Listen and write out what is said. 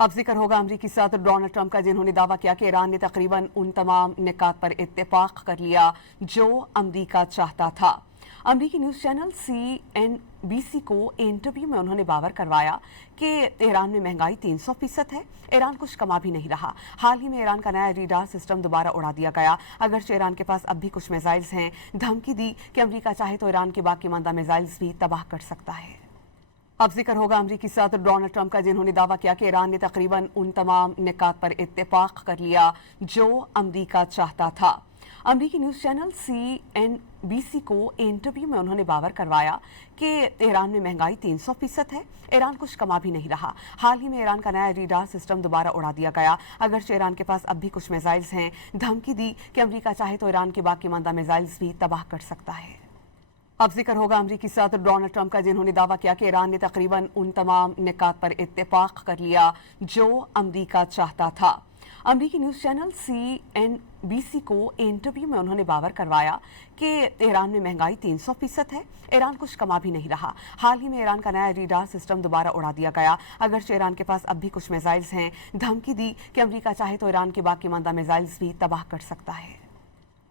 अब जिक्र होगा अमरीकी सदर डोनाल्ड ट्रंप का, जिन्होंने दावा किया कि ईरान ने तकरीबन उन तमाम निकात पर इत्तेफाक कर लिया जो अमरीका चाहता था। अमरीकी न्यूज़ चैनल CNBC को इंटरव्यू में उन्होंने बावर करवाया कि तेहरान में महंगाई 300% है, ईरान कुछ कमा भी नहीं रहा। हाल ही में ईरान का नया रडार सिस्टम दोबारा उड़ा दिया गया। अगरचे ईरान के पास अब भी कुछ मिसाइल्स हैं, धमकी दी कि अमरीका चाहे तो ईरान के बाकी मांदा मिसाइल्स भी तबाह कर सकता है। अब जिक्र होगा अमरीकी सदर डोनाल्ड ट्रंप का, जिन्होंने दावा किया कि ईरान ने तकरीबन उन तमाम निकात पर इत्तेफाक कर लिया जो अमरीका चाहता था। अमरीकी न्यूज़ चैनल CNBC को इंटरव्यू में उन्होंने बावर करवाया कि तेहरान में महंगाई 300% है, ईरान कुछ कमा भी नहीं रहा। हाल ही में ईरान का नया रडार सिस्टम दोबारा उड़ा दिया गया। अगरचे ईरान के पास अब भी कुछ मिसाइल्स हैं, धमकी दी कि अमरीका चाहे तो ईरान के बाकी मांदा मिसाइल्स भी तबाह कर सकता है। अब जिक्र होगा अमरीकी सदर डोनाल्ड ट्रंप का, जिन्होंने दावा किया कि ईरान ने तकरीबन उन तमाम निकात पर इत्तेफाक कर लिया जो अमरीका चाहता था। अमरीकी न्यूज़ चैनल CNBC को इंटरव्यू में उन्होंने बावर करवाया कि तेहरान में महंगाई 300% है, ईरान कुछ कमा भी नहीं रहा। हाल ही में ईरान का नया रडार सिस्टम दोबारा उड़ा दिया गया। अगरचे ईरान के पास अब भी कुछ मिसाइल्स हैं, धमकी दी कि अमरीका चाहे तो ईरान के बाकी मांदा मिसाइल्स भी तबाह कर सकता है।